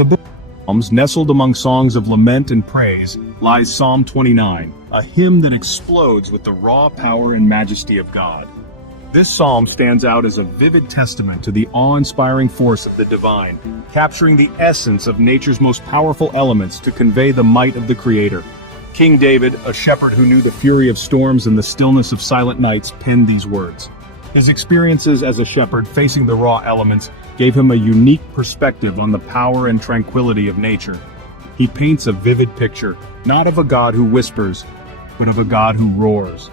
the book of Psalms, nestled among songs of lament and praise, lies Psalm 29, a hymn that explodes with the raw power and majesty of God. This psalm stands out as a vivid testament to the awe-inspiring force of the divine, capturing the essence of nature's most powerful elements to convey the might of the Creator. King David, a shepherd who knew the fury of storms and the stillness of silent nights, penned these words. His experiences as a shepherd facing the raw elements gave him a unique perspective on the power and tranquility of nature. He paints a vivid picture, not of a God who whispers, but of a God who roars.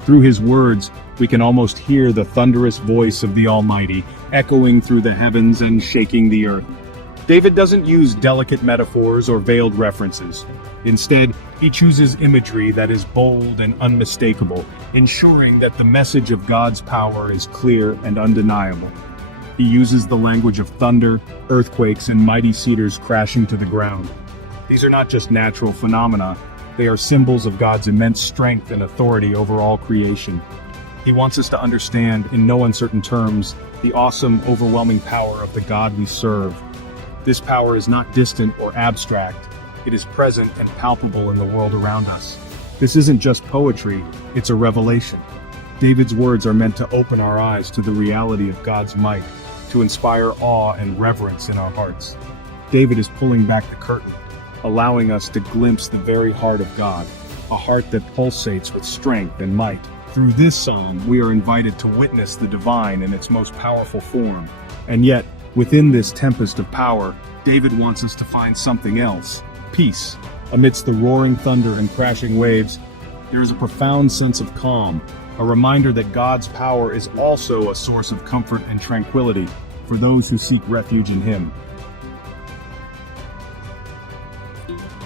Through his words, we can almost hear the thunderous voice of the Almighty, echoing through the heavens and shaking the earth. David doesn't use delicate metaphors or veiled references. Instead, he chooses imagery that is bold and unmistakable, ensuring that the message of God's power is clear and undeniable. He uses the language of thunder, earthquakes, and mighty cedars crashing to the ground. These are not just natural phenomena, they are symbols of God's immense strength and authority over all creation. He wants us to understand, in no uncertain terms, the awesome, overwhelming power of the God we serve. This power is not distant or abstract. It is present and palpable in the world around us. This isn't just poetry, it's a revelation. David's words are meant to open our eyes to the reality of God's might, to inspire awe and reverence in our hearts. David is pulling back the curtain, allowing us to glimpse the very heart of God, a heart that pulsates with strength and might. Through this psalm, we are invited to witness the divine in its most powerful form. And yet, within this tempest of power, David wants us to find something else: peace. Amidst the roaring thunder and crashing waves, there is a profound sense of calm, a reminder that God's power is also a source of comfort and tranquility for those who seek refuge in Him.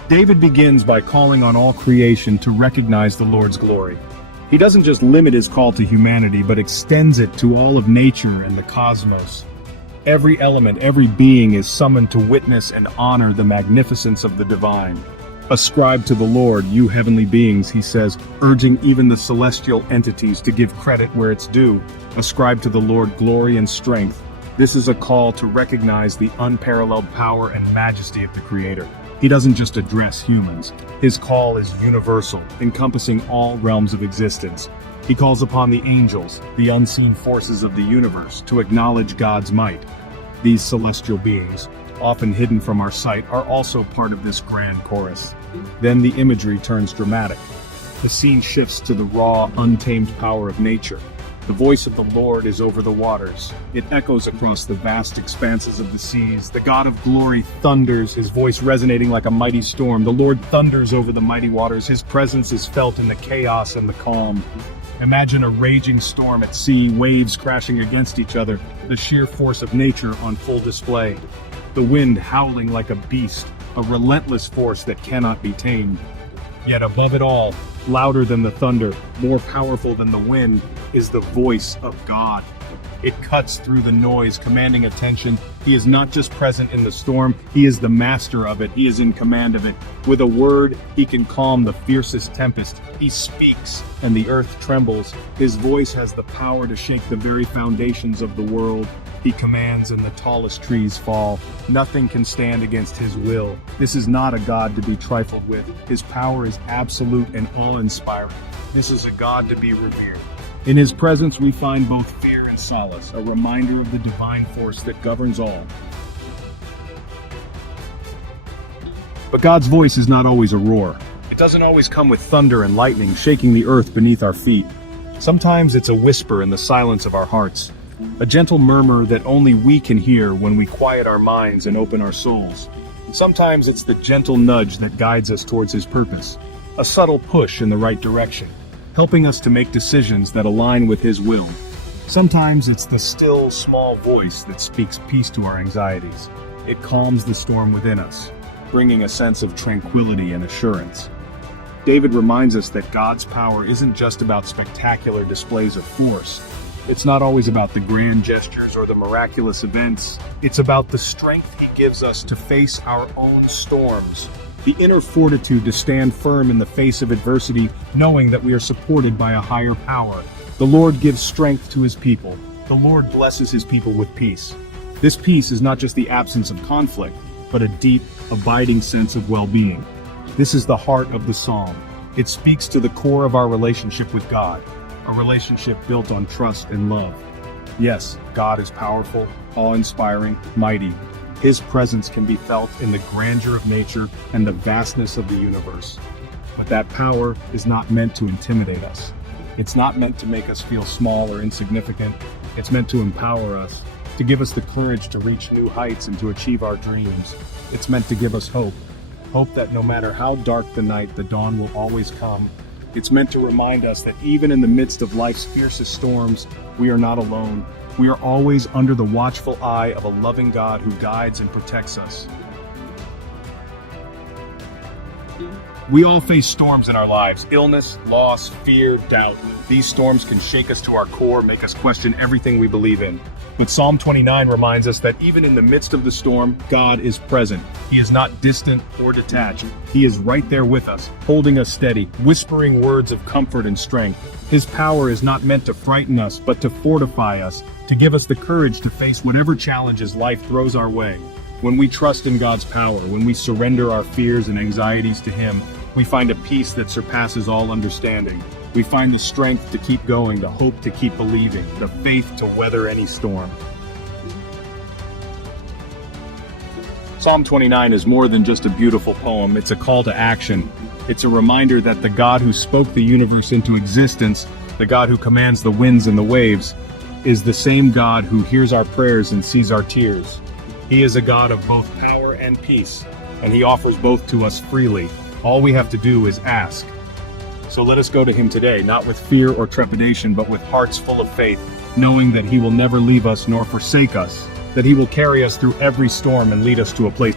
David begins by calling on all creation to recognize the Lord's glory. He doesn't just limit his call to humanity, but extends it to all of nature and the cosmos. Every element, every being is summoned to witness and honor the magnificence of the divine. Ascribe to the Lord, you heavenly beings, he says, urging even the celestial entities to give credit where it's due. Ascribe to the Lord glory and strength. This is a call to recognize the unparalleled power and majesty of the Creator. He doesn't just address humans. His call is universal, encompassing all realms of existence. He calls upon the angels, the unseen forces of the universe, to acknowledge God's might. These celestial beings, often hidden from our sight, are also part of this grand chorus. Then the imagery turns dramatic. The scene shifts to the raw, untamed power of nature. The voice of the Lord is over the waters. It echoes across the vast expanses of the seas. The God of glory thunders, his voice resonating like a mighty storm. The Lord thunders over the mighty waters. His presence is felt in the chaos and the calm. Imagine a raging storm at sea, waves crashing against each other, the sheer force of nature on full display. The wind howling like a beast, a relentless force that cannot be tamed. Yet above it all, louder than the thunder, more powerful than the wind, is the voice of God. It cuts through the noise, commanding attention. He is not just present in the storm, he is the master of it. He is in command of it. With a word, he can calm the fiercest tempest. He speaks, and the earth trembles. His voice has the power to shake the very foundations of the world. He commands, and the tallest trees fall. Nothing can stand against his will. This is not a God to be trifled with. His power is absolute and awe-inspiring. This is a God to be revered. In his presence we find both fear and solace, a reminder of the divine force that governs all. But God's voice is not always a roar. It doesn't always come with thunder and lightning shaking the earth beneath our feet. Sometimes it's a whisper in the silence of our hearts, a gentle murmur that only we can hear when we quiet our minds and open our souls. And sometimes it's the gentle nudge that guides us towards his purpose, a subtle push in the right direction, helping us to make decisions that align with his will. Sometimes it's the still, small voice that speaks peace to our anxieties. It calms the storm within us, bringing a sense of tranquility and assurance. David reminds us that God's power isn't just about spectacular displays of force. It's not always about the grand gestures or the miraculous events. It's about the strength he gives us to face our own storms, the inner fortitude to stand firm in the face of adversity, knowing that we are supported by a higher power. The Lord gives strength to his people. The Lord blesses his people with peace. This peace is not just the absence of conflict, but a deep, abiding sense of well-being. This is the heart of the psalm. It speaks to the core of our relationship with God, a relationship built on trust and love. Yes, God is powerful, awe-inspiring, mighty. His presence can be felt in the grandeur of nature and the vastness of the universe. But that power is not meant to intimidate us. It's not meant to make us feel small or insignificant. It's meant to empower us, to give us the courage to reach new heights and to achieve our dreams. It's meant to give us hope. Hope that no matter how dark the night, the dawn will always come. It's meant to remind us that even in the midst of life's fiercest storms, we are not alone. We are always under the watchful eye of a loving God who guides and protects us. We all face storms in our lives: illness, loss, fear, doubt. These storms can shake us to our core, make us question everything we believe in. But Psalm 29 reminds us that even in the midst of the storm, God is present. He is not distant or detached. He is right there with us, holding us steady, whispering words of comfort and strength. His power is not meant to frighten us, but to fortify us, to give us the courage to face whatever challenges life throws our way. When we trust in God's power, when we surrender our fears and anxieties to Him, we find a peace that surpasses all understanding. We find the strength to keep going, the hope to keep believing, the faith to weather any storm. Psalm 29 is more than just a beautiful poem, it's a call to action. It's a reminder that the God who spoke the universe into existence, the God who commands the winds and the waves, is the same God who hears our prayers and sees our tears. He is a God of both power and peace, and He offers both to us freely. All we have to do is ask. So let us go to Him today, not with fear or trepidation, but with hearts full of faith, knowing that He will never leave us nor forsake us, that He will carry us through every storm and lead us to a place